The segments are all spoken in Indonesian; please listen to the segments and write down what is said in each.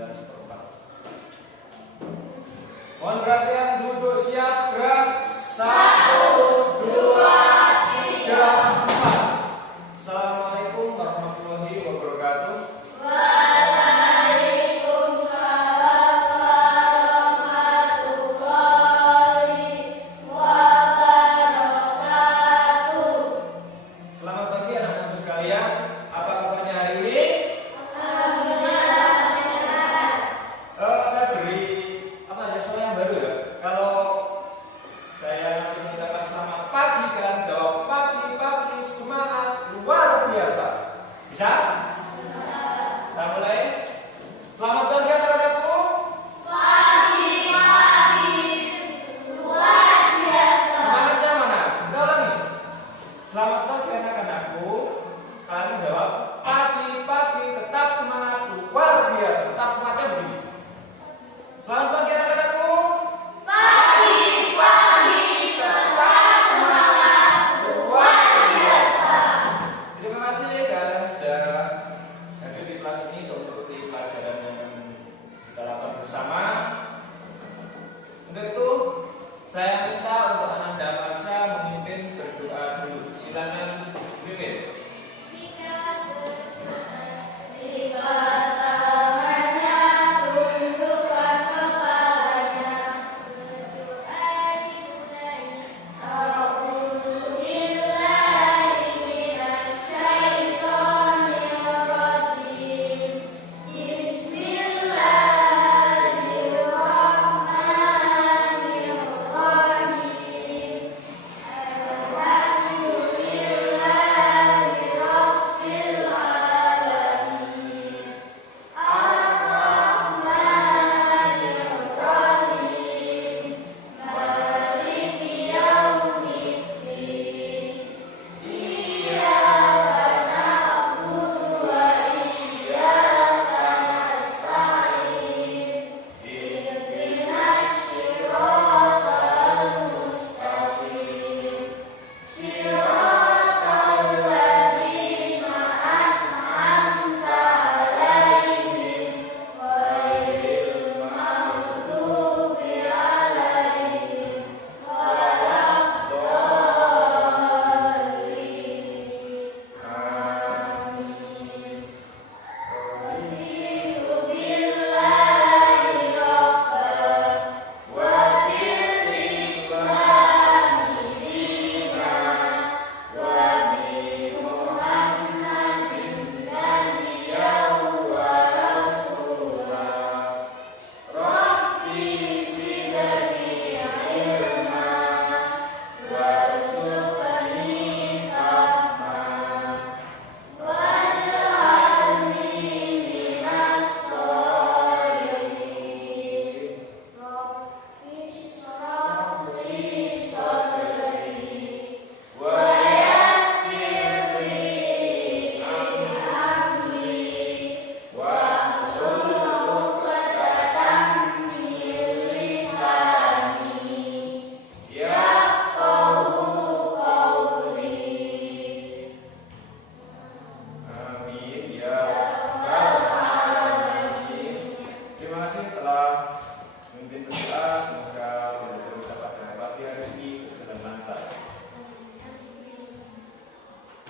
dan seperempat. Mohon perhatian, duduk siap, gerak. 1, 2, 3, 4. Assalamualaikum warahmatullahi wabarakatuh. Selamat pagi anak-anakku sekalian. Apa kabarnya hari ini? Saya beri soal yang baru ya. Kalau saya nanti mengucapkan selamat pagi, kalian jawab pagi, semangat luar biasa. Bisa? Kita mulai. Selamat pagi anak-anakku. Luar biasa. Semangatnya mana? Kita ulangi. Selamat pagi anak-anakku. Kalian jawab pagi, tetap semangat luar biasa. Tetap semangatnya begini. Selamat pagi anak-anakku. Tetap semangat luar biasa. Terima kasih kalian sudah hadir di kelas ini untuk mengikuti pelajaran yang kita lakukan bersama. Untuk itu, saya minta untuk Ananda Marsha memimpin berdoa dulu. Silakan memimpin.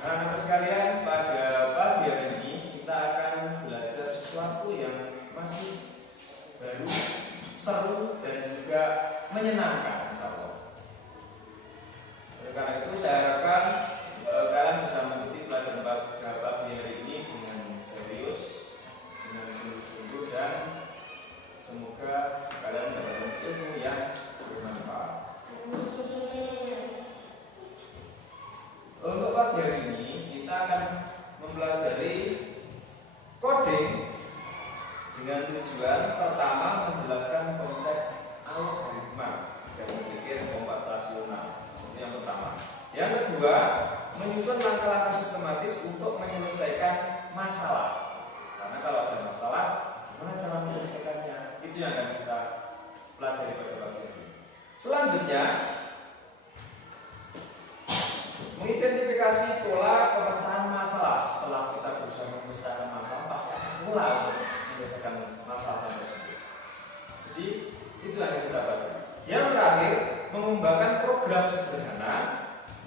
Anak-anak sekalian, pada pagi hari ini kita akan belajar sesuatu yang masih baru, seru, dan juga menyenangkan, insya Allah. Oleh karena itu, saya harapkan kalian bisa mengikuti pelajaran pada pagi hari ini dengan serius, dengan sungguh-sungguh, dan semoga kalian mendapatkan ilmu yang bermanfaat. Untuk pagi hari ini kita akan mempelajari coding dengan tujuan pertama menjelaskan konsep algoritma dan berpikir komputasional. Itu yang pertama. Yang kedua, menyusun langkah-langkah sistematis untuk menyelesaikan masalah. Karena kalau ada masalah, gimana cara menyelesaikannya? Itu yang akan kita pelajari pada pagi ini. Selanjutnya, mengidentifikasi pola pemecahan masalah. Setelah kita berusaha menyelesaikan masalah, pasti akan mulai untuk menyelesaikan masalah Itu yang kita baca. Yang terakhir, mengembangkan program sederhana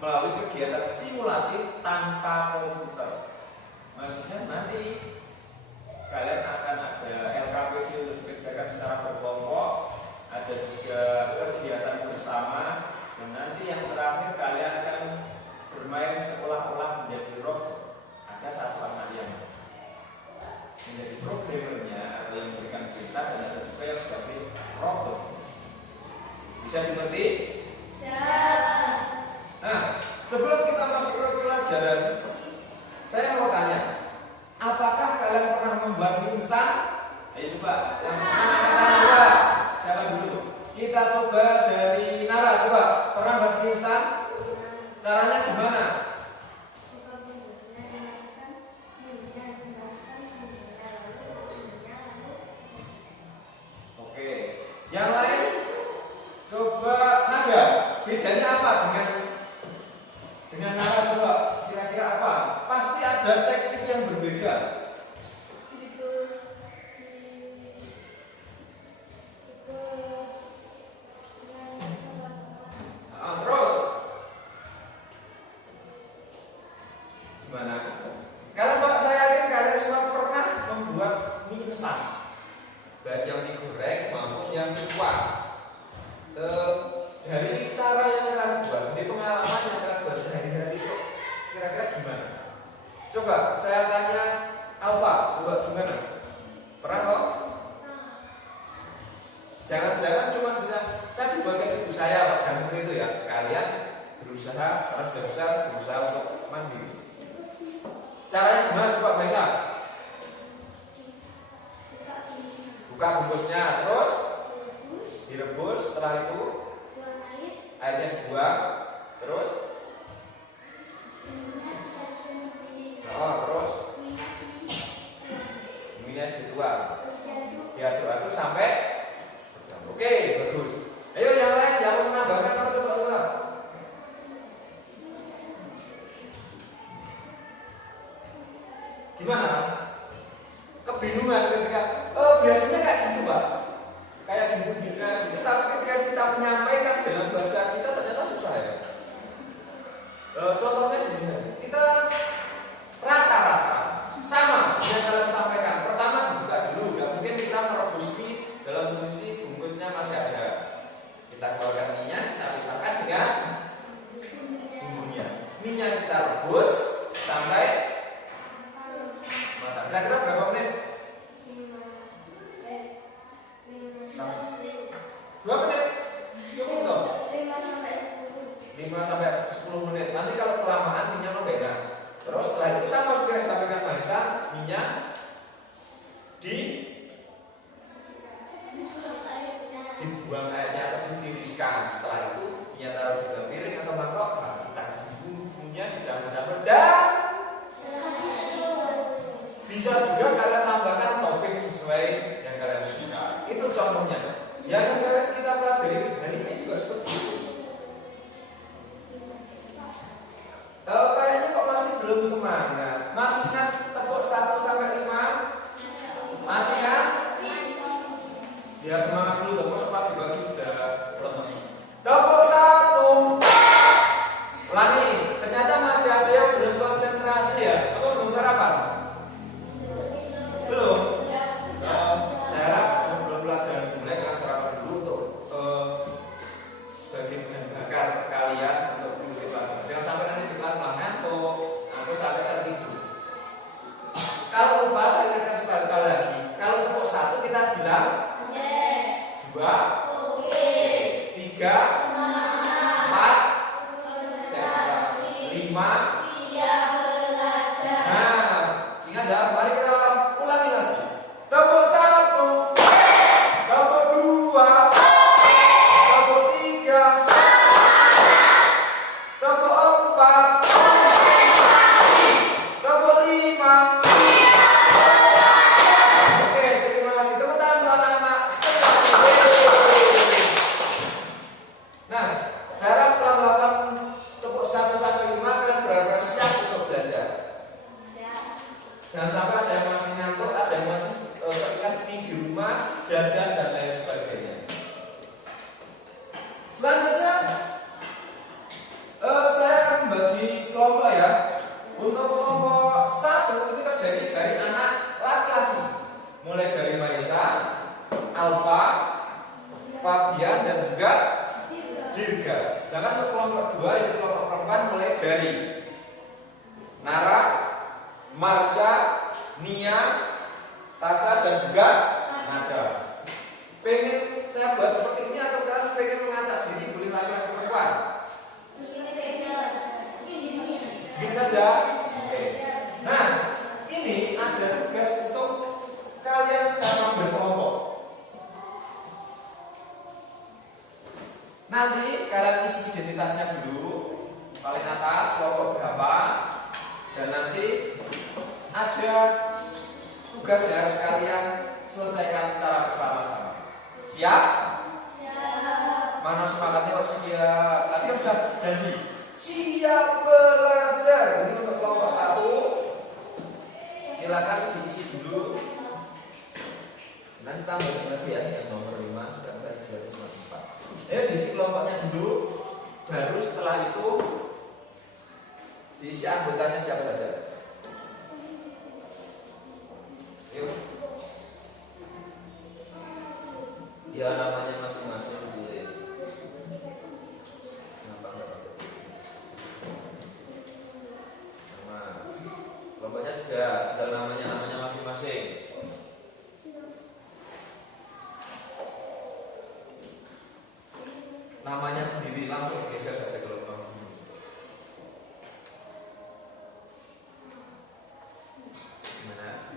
melalui kegiatan simulatif tanpa komputer. Maksudnya nanti kalian akan ada LKPD untuk dikerjakan secara berkelompok, ada juga kegiatan bersama, dan nanti yang terakhir kalian akan bermain seolah-olah menjadi robot. Ada satu anak yang menjadi programmernya atau yang memberikan perintah, dan ada juga yang sebagai robot. Bisa dimengerti? Nah, sebelum kita masuk ke pelajaran, saya mau tanya, apakah kalian pernah membuat mie instan? Ayo coba, yang coba. Siapa dulu? Kita coba dari Nara, coba. Pernah buat mie instan? Caranya gimana? Oke, yang lain coba nada. Bedanya apa dengan Nara, coba? Kira-kira apa? Pasti ada teknik yang berbeda. Terus gimana? Kalau saya yakin kalian semua pernah membuat mie instan, baik yang digoreng maupun yang dikuah. Dari cara yang kalian buat, dari pengalaman yang kalian buat sehari-hari itu, kira-kira gimana? Coba saya tanya Alfa, coba gimana? Pernah kok? Jangan-jangan cuma bilang saya dibuatkan ibu saya, Pak. Jangan seperti itu ya. Kalian berusaha, karena sudah besar, berusaha untuk mandiri. Caranya gimana coba Maisa? Buka bungkusnya, terus direbus, setelah itu airnya dibuang, terus terus minyak dituang, diaduk-aduk sampai bercampur. Oke, bagus. Ayo yang lain yang mau menambahkan apa coba. Gimana? Kebingungan ketika biasanya kayak gitu Pak, kayak gitu, tapi ketika kita menyampaikan dalam bahasa kita ternyata susah ya. Contohnya gini, kita rata-rata sama seperti yang kalian sampaikan. Pertama dibuka dulu, nggak mungkin kita merebus mie dalam posisi bungkusnya masih ada. Kita keluarkan minyak, kita pisahkan dengan bumbunya. Minyak kita rebus sampai matang. Kira-kira berapa menit? 2 menit? Cukup dong? 5 sampai 10 menit. Nanti kalau kelamaan minyak nggak enak. Terus setelah itu sama seperti yang disampaikan Maisa, minyak dibuang airnya atau ditiriskan. Setelah itu minyak taruh di dalam piring atau mangkok, kita kasih bumbunya dicampur-campur dan bisa juga kalian tambahkan topping sesuai yang kalian suka. Itu contohnya. Yang kalian kita pelajari hari ini juga seperti itu. Kayaknya kok masih belum semangat. Masih kan tepuk 1 sampai 5? Masih kan? Biar semangat dulu, tepuk sempat dibagi sudah lemes. Tepuk 1. Ulangi. Ternyata masih ada yang belum konsentrasi ya. Atau belum sarapan? Belum. Saya harap sebelum pelajaran dimulai kalian sarapan dulu untuk sebagai bahan bakar kalian untuk mengikuti pelajaran. Jangan sampai nanti di kelas malah ngantuk atau sampai tertidur. Kalau lupa saya ingatkan sekali lagi. Kalau tepuk 1 kita bilang yes. 2 oke. 3 4 5 siap belajar. Nah, ingat ya, mari kita ulangi lagi. Tepuk 1, tepuk 2, tepuk 3, tepuk 4, tepuk 5. Oke, terima kasih. Tepuk tangan untuk anak-anak. mulai dari Maisa, Alfa, Fabian dan juga Dirga. Sedangkan untuk kelompok 2 yaitu kelompok perempuan mulai dari Nara, Marsha, Nia, Tasha dan juga Nada. Pengen saya buat seperti ini atau kalian pengen mengacak sendiri, boleh laki-laki perempuan? Begini saja. Oke. Nah, ini ada tugas untuk kalian secara berkelompok. Nanti kalian isi identitasnya dulu, paling atas kelompok berapa, dan nanti ada tugas yang harus kalian selesaikan secara bersama-sama. Siap? Siap. Mana semangatnya? Oh siap. Tadi kan sudah janji. Siap belajar. Ini untuk kelompok 1. Silakan diisi dulu. Nanti tambahin lagi ya yang nomor 5 sampai 4. Ayo diisi kelompoknya dulu. Baru setelah itu diisi anggotanya siapa saja. Yuk. Ya namanya masing-masing ditulis. Kenapa enggak pakai nama? Kelompoknya sudah ada namanya masing-masing. Namanya sendiri langsung geser saja kalau kamu. Gimana?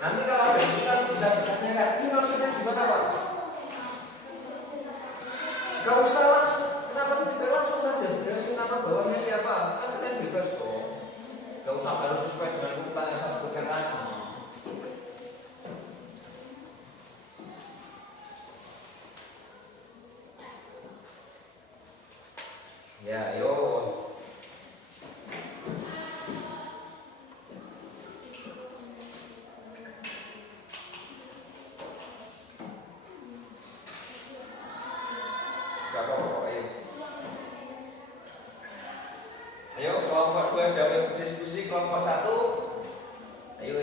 Nanti kalau ada kita bisa bertanyakan, ini maksudnya gimana Pak? Gak usah langsung, kenapa tidak langsung saja jelasin nama bawahnya siapa? Kan kalian bebas kok. Gak usah harus sesuai dengan urutan yang saya sebutkan tadi. Ya, yo. Gak apa-apa, ayo. Ayo, kelompok 2 sudah berdiskusi, kelompok 1. Ayo.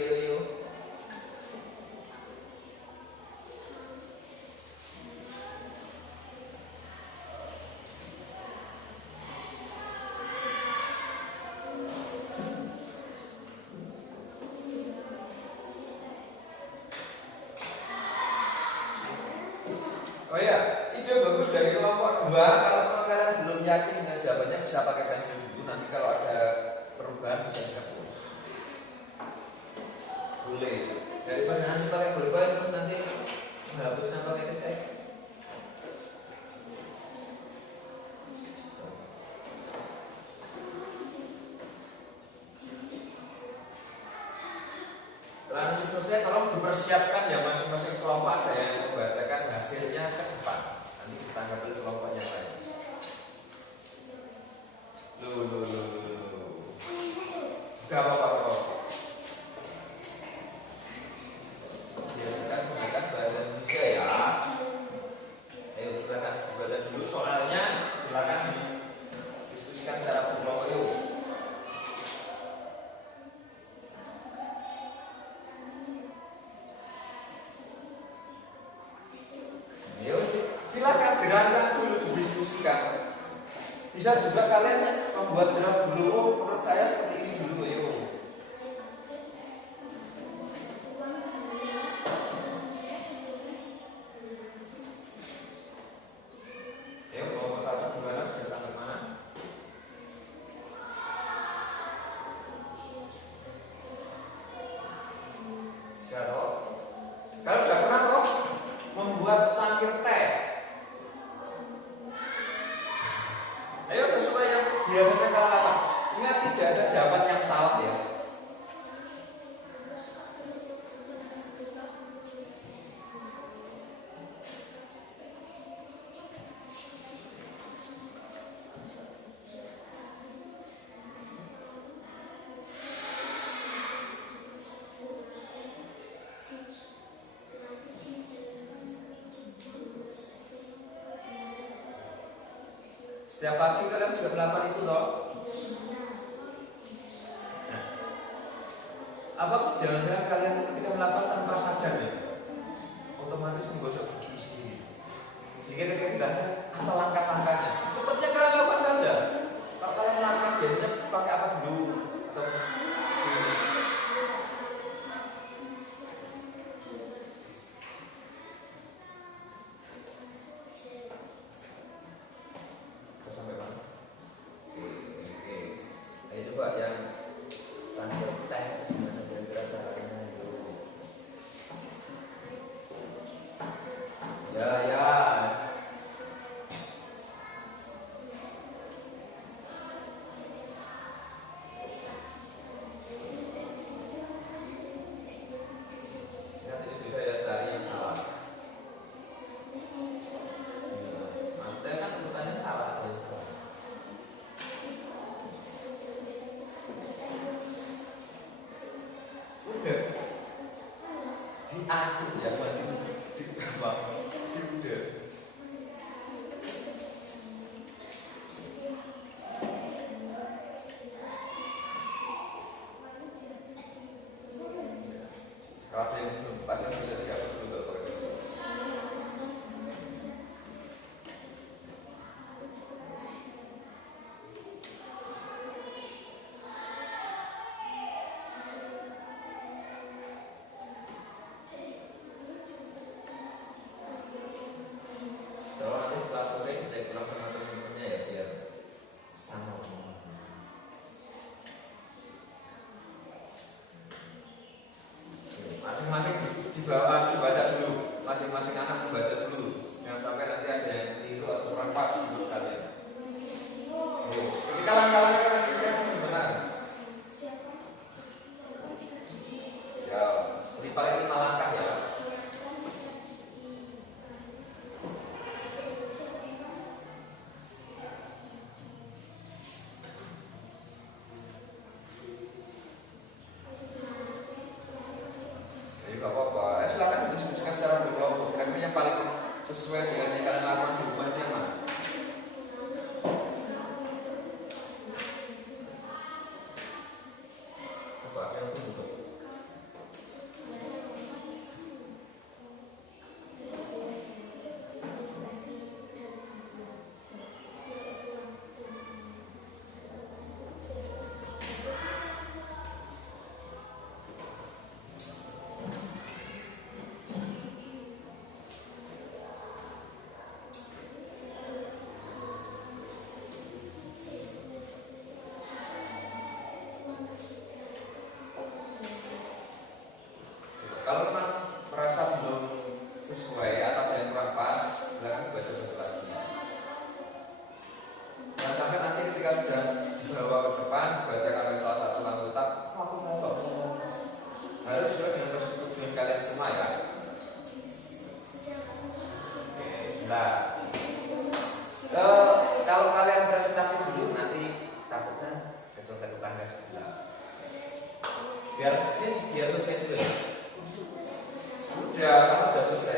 Oh ya, ide bagus dari kelompok 2. Kalau kalian belum yakin dengan jawabannya bisa pakai pensil dulu. Nanti kalau ada perubahan bisa dihapus. Boleh. Daripada nanti pakai boleh terus nanti menghapusnya pakai titik. Setelah itu selesai, tolong dipersiapkan ya masing-masing kelompok ada yang membacakan hasilnya ke depan. Nanti kita ngambil kelompok yang lain. Loh. Gak apa-apa. Biasakan menggunakan bahasa Indonesia ya. Ayo silakan dibaca dulu soalnya, silakan didiskusikan secara berkelompok yuk. Silakan gerakan dulu didiskusikan. Bisa juga kalian membuat draft dulu. Oh, menurut saya seperti ini dulu yuk. Ayo, kelompok 1 gimana? Bisa sampai mana? Bisa toh? Kalau sudah pernah toh membuat cangkir teh. Ayo sesuai yang biasanya kalian lakukan. Ingat tidak ada jawaban yang salah ya. Setiap pagi kalian sudah melakukan itu toh? Nah, Apa jangan-jangan kalian ketika melakukan tanpa sadar ya, otomatis menggosok gigi sendiri. Sehingga ketika ditanya apa langkah-langkahnya, cepatnya kalian lakukan saja. Kalau kalian langkah biasanya pakai apa dulu? Atau sampai mana? Oke. Ayo coba yang sambil teh gimana kira-kira caranya itu. Ya. Lihat ini juga ya, cari yang salah. Maksudnya kan urutannya salah. Udah diatur ya, di bawah, udah. Kalau ada yang belum pas kan bisa dihapus dulu atau revisi. Kalau nanti setelah selesai cek ulang sama teman-temannya ya biar sama. Masing-masing dibaca dulu, masing-masing anak membaca dulu. Jangan sampai nanti ada yang keliru atau kurang pas menurut kalian. Ketika langkah-langkah kalian sudah benar. Ya, ini paling 5 langkah ya. Gak apa-apa, silakan diskusikan secara berkelompok. Kira-kira yang paling sesuai dengan yang kalian lakukan di rumah itu yang mana? Coba apa yang tunggu? Kalau memang merasa belum sesuai atau ada yang kurang pas, silakan baca-baca lagi. Jangan sampai nanti ketika sudah dibawa ke depan, dibacakan oleh salah satu anggota, aku mau. Harus sesuai dengan persetujuan kalian semua ya. Oke, nah, kalau kalian presentasi dulu nanti takutnya kecontek tetangga sebelah. Biar selesai dulu ya. Sudah selesai.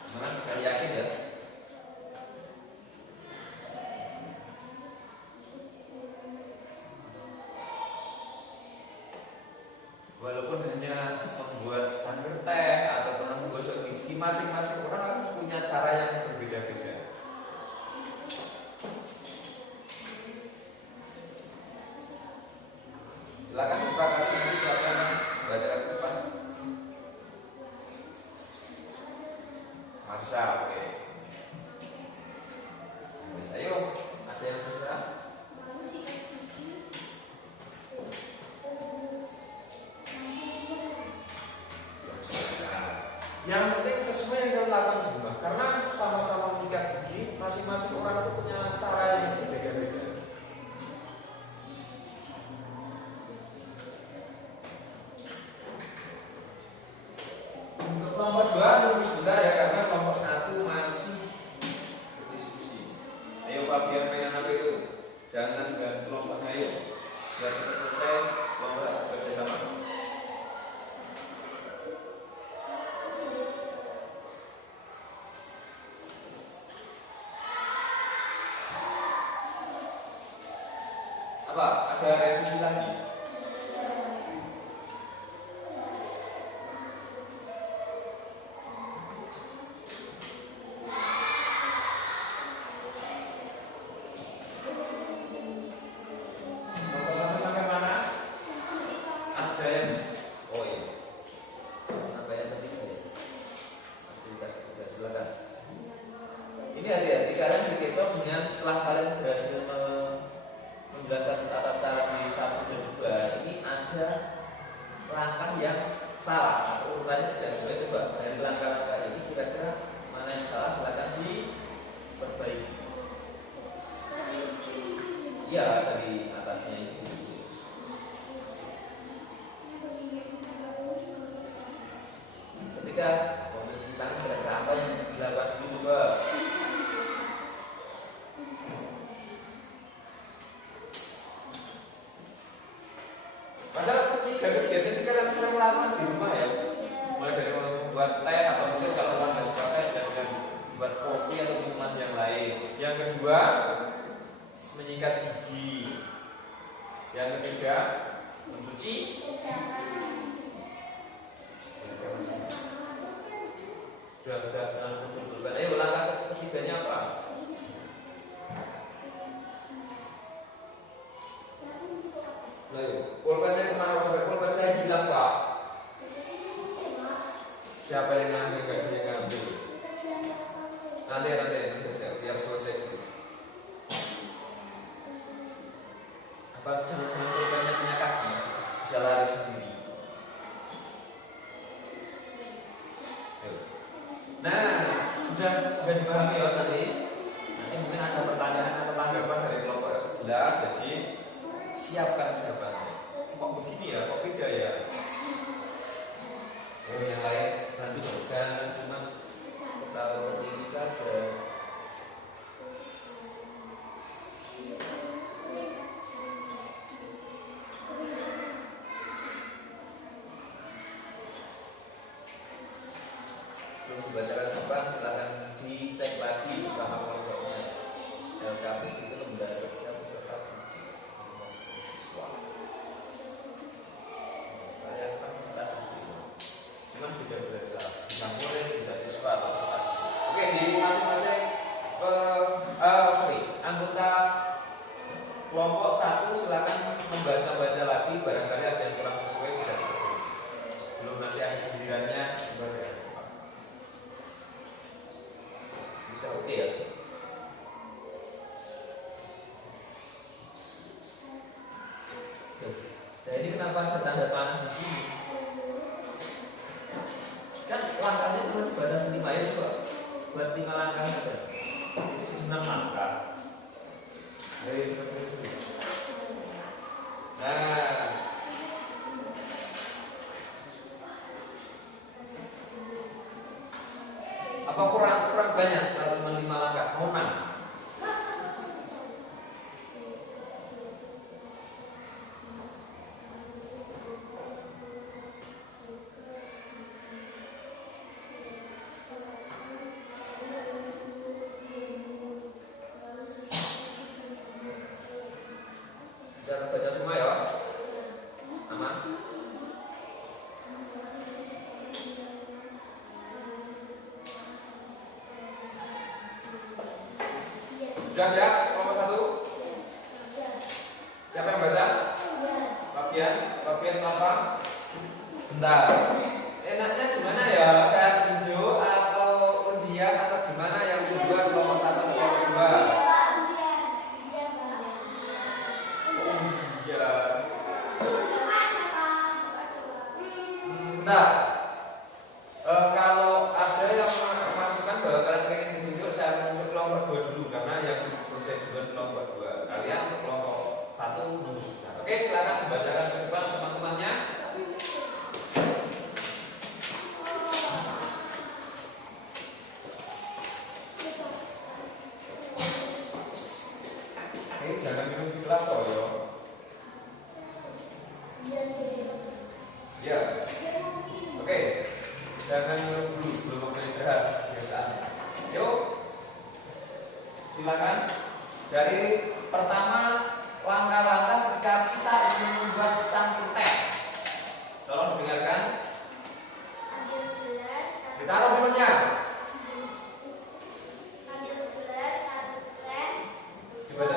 Gimana? Kalian yakin ya? Walaupun hanya membuat standar teh atau menggosok gigi, masing-masing orang harus punya cara yang berbeda-beda. Silakan disepakati nanti silakan baca ke depan. Marsha, oke. Ayo, ada yang susah? Yang penting sesuai yang kita lakukan di rumah. Karena sama-sama mengikat gigi, masing-masing orang itu punya cara yang berbeda-beda. Untuk kelompok 2 tunggu sebentar ya, karena kelompok 1 masih berdiskusi. Ayo Pak, biar mainan apa itu? Jangan dengan kelompoknya, ayo. Biar cepat selesai, kelompok kerja sama. Apa? Ada revisi lagi? Sampai mana? Ada yang oh iya. Sampai yang tadi ya. Aktivitas kerja silakan. Ini hati-hati kalian dikecoh dengan setelah kalian berhasil menjelaskan tata cara di 1 dan 2 ini ada langkah yang salah atau urutannya tidak sesuai. Coba dari langkah-langkah ini kira-kira mana yang salah, silakan diperbaiki. Iya, dari atasnya itu. Ketika memiliki tangan kira-kira apa yang dilakukan dulu, padahal 3 kegiatan ini kalian sering lakukan di rumah ya. Mulai dari membuat teh atau mungkin kalau orang nggak suka teh sudah dengan membuat kopi atau minuman yang lain. Yang kedua, menyikat gigi. Yang ketiga, mencuci. Sudah jangan kumpulkan. Ayo langkah ketiganya apa? Ayo, pulpennya kemana sampai pulpen saya hilang Pak? Siapa yang ngambil? Gak dia ngambil. Nanti saya biar selesai dulu. Apa jangan pulpennya punya kaki? Bisa lari sendiri. Nah, sudah dipahami ya nanti mungkin ada pertanyaan atau tanggapan dari kelompok sebelah, jadi siapkan jawabannya. Kok begini ya, kok beda ya? Oh, yang lain nanti jangan cuma ketawa berdiri saja. Sebelum dibacakan jawaban, silahkan dicek lagi sama kelompoknya. LKP itu lembaga kerja peserta uji siswa. Saya kan kita cuman beda beda. Bisa murid, bisa siswa atau apa. Oke, di masing-masing anggota kelompok 1 silakan membaca-baca lagi, barangkali ada yang kurang sesuai bisa diperbaiki. Sebelum nanti akhir gilirannya dibaca. Bisa oke ya? Nah ini kenapa ada tanda panah di sini? Kan langkahnya cuma dibatas 5 ya coba. Buat 5 langkah saja. Itu 6 langkah. Nah, apa kurang banyak kalau cuma 5 langkah? Mau 6? Bisa baca semua ya? Aman? Sudah siap? Kelompok 1? Siapa yang baca? Fabian apa? Bentar. Enaknya gimana ya? Saya tunjuk atau undian atau gimana yang tujuan kelompok 1 atau kelompok 2? Nah, kalau ada yang memasukkan bahwa kalian pengen ditunjuk, saya menunjuk kelompok 2 dulu karena yang selesai duluan kelompok 2. Kalian kelompok 1 nunggu sebentar. Oke, silakan membacakan ke depan teman-temannya. Jangan minum di kelas kok ya. Ya. Oke. Jangan minum dulu belum waktu istirahat biasaan. Yuk. Silakan. Dari pertama langkah-langkah ketika kita ingin membuat secangkir teh. Tolong dengarkan. Ambil gelas. Ditaruh minumnya. Ambil gelas, taruh teh. Dibaca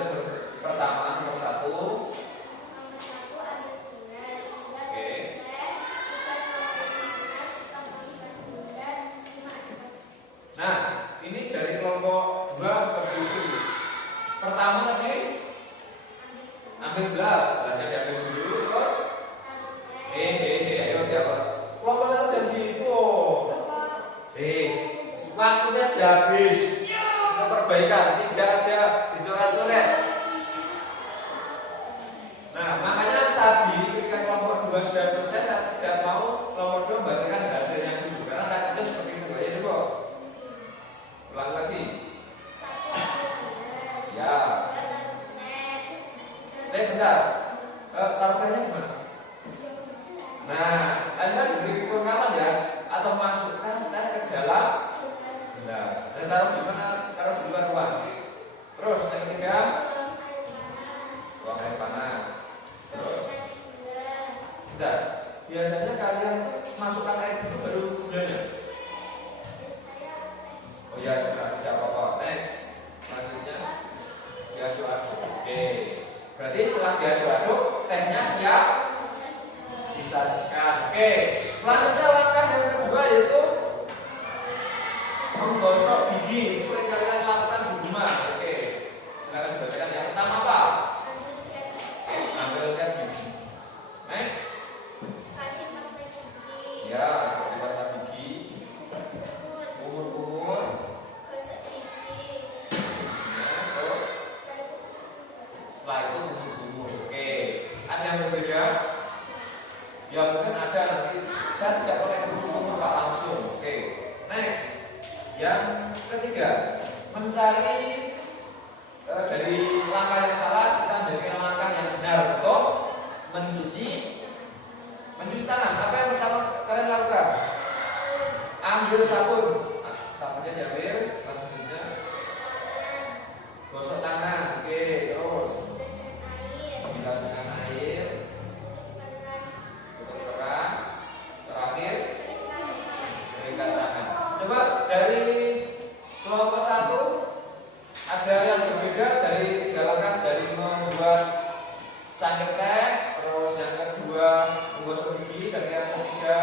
pertama nomor 1. Nomor 1 ambil gelas. Kedua taruh teh. Bukan kalau panas, kita masukkan gula. 5 aduk. Nah, ini dari kelompok 2 seperti itu. Pertama tadi ambil gelas, gelasnya diambil dulu, terus ayo siapa? Kelompok 1 jadi itu. Waktunya sudah habis. Untuk perbaikan, tidak ada dicoret-coret. Nah, makanya tadi ketika kelompok 2 sudah selesai, saya tidak mau kelompok 2 membacakan hasilnya dulu, karena takutnya seperti itu. Ya, coba ulang lagi. 1 ambil gelas. Ya. 2 taruh teh. Saya bentar. Taruh tehnya gimana? Nah, Anda diberi kelengkapan ya, atau masukkan teh ke dalam gelas. Dan taruh di mana? Taruh di luar ruang. Terus yang ketiga, ruang air panas. Terus, bentar. Biasanya kalian masukkan air dulu baru gulanya. Oh ya, sudah bisa apa-apa. Next, selanjutnya diaduk-aduk. Oke. Berarti setelah diaduk-aduk, tehnya siap disajikan. Oke. Selanjutnya langkah yang kedua yaitu menggosok gigi. Sering kalian lakukan di rumah. Oke. Silakan dibacakan. Yang pertama apa? Ambil sikat gigi. Next. Ya, dipasang gigi. Umur-umur. Nah, terus setelah itu umur. Oke. Ada yang berbeda? Ya mungkin ada nanti. Saya tidak pakai umur Pak langsung. Oke. Next. Yang ketiga, mencari dari langkah yang salah kita menjadi langkah yang benar untuk mencuci tangan. Apa yang pertama kalian lakukan? Ambil sabun. Nah, sabunnya diambil, selanjutnya gosok tangan. Oke, terus bilas dengan air, tutup keran, terakhir berikan tangan. Coba dari kelompok 1 ada yang berbeda dari 3 langkah, dari membuat secangkir teh, terus yang kedua menggosok gigi, dan yang ketiga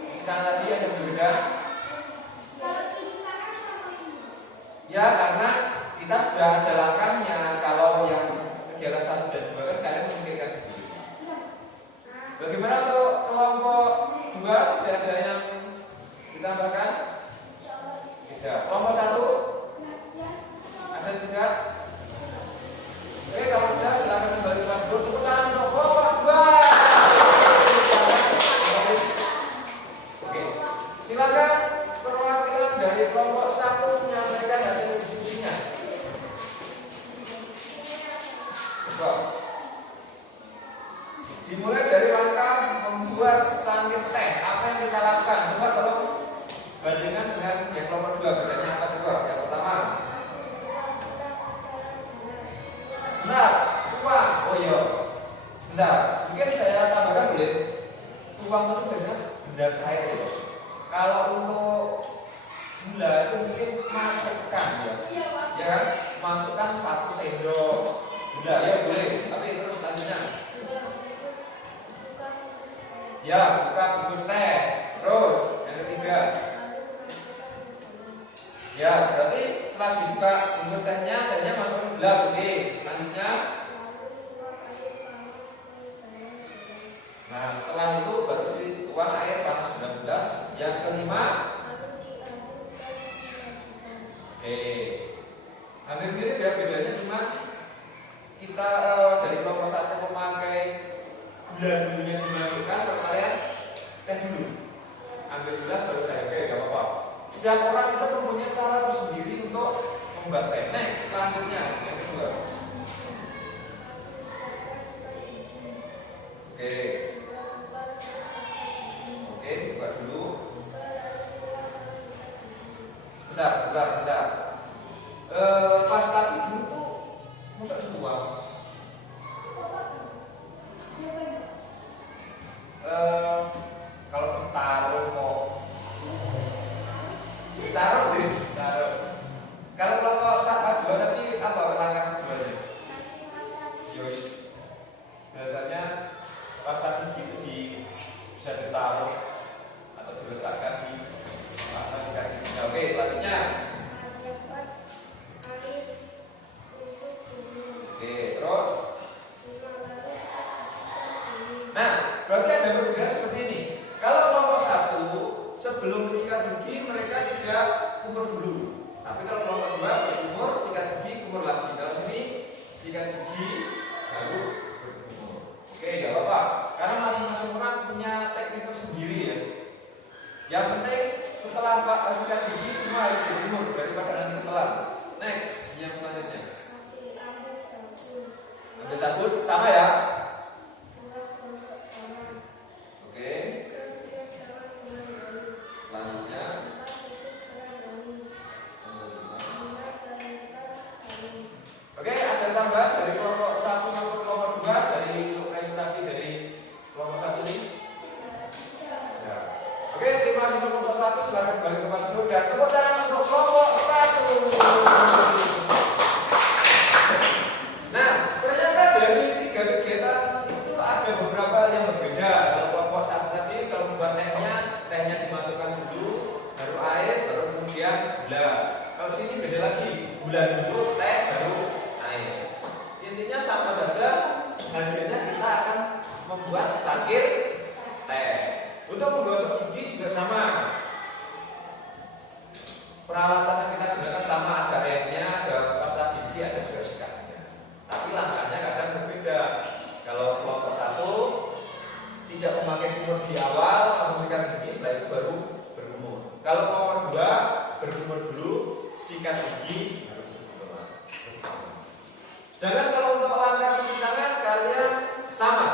cuci tangan. Tadi ada yang berbeda. Ya, karena kita sudah ada langkahnya. Kalau yang kegiatan 1 dan 2 kan kalian memikirkan sendiri. Bagaimana untuk kelompok 2? Tidak ada yang ditambahkan? Tidak. Kelompok 1? Ada tidak? Oke, kalau sudah silakan kembali ke kelompok 2. Tepuk tangan untuk kelompok 2. Oke, silakan perwakilan dari kelompok 1 menyampaikan hasil diskusinya. Coba. Dimulai dari langkah membuat secangkir teh. Apa yang kita lakukan? Coba tolong bandingkan dengan yang kelompok 2. Bedanya apa coba? Yang pertama. Benar, tuang. Oh iya. Bentar, mungkin saya tambahkan boleh. Tuang itu biasanya benda cair ya. Kalau untuk gula itu mungkin masukkan ya. Ya kan? Masukkan 1 sendok gula ya boleh. Tapi terus selanjutnya. Ya, buka bungkus teh. Terus yang ketiga. Ya, berarti setelah dibuka bungkus tehnya masukkan gelas. Oke, selanjutnya. Nah, setelah itu baru dituang air panas 19. Yang kelima. Oke. Hampir mirip ya, bedanya cuma kita dari kelompok 1 memakai gula dulunya dimasukkan, kalau kalian teh dulu. Ambil gelas baru teh. Oke, enggak apa-apa. Setiap orang itu mempunyai cara tersendiri untuk membuat teh. Next, selanjutnya yang kedua. Oke. Oke, buka dulu. Sebentar. Pas tadi dulu tuh masa semua sabun sama ya. Oke. Selanjutnya oke, ada tambahan dari kelompok 1 maupun kelompok 2 dari untuk presentasi dari kelompok 1 ini? Ya. Oke, terima kasih untuk kelompok 1. Silakan kembali ke tempat duduk dan tepuk tangan untuk kelompok 1. Nah, ternyata dari 3 kegiatan itu ada beberapa yang berbeda. Kalau kelompok 1 tadi, kalau membuat tehnya dimasukkan dulu, baru air, baru kemudian gula. Kalau sini beda lagi, gula dulu, teh, baru air. Intinya sama saja, hasilnya kita akan membuat secangkir teh. Untuk menggosok gigi juga sama. Peralatan yang kita gunakan sama, ada airnya, ada pasta gigi, ada juga sikatnya. Tapi langkahnya kadang berbeda. Kalau kelompok 1 tidak memakai kumur di awal, langsung sikat gigi, setelah itu baru berkumur. Kalau kelompok 2 berkumur dulu, sikat gigi, baru berkumur. Sedangkan kalau untuk langkah cuci tangan kalian sama.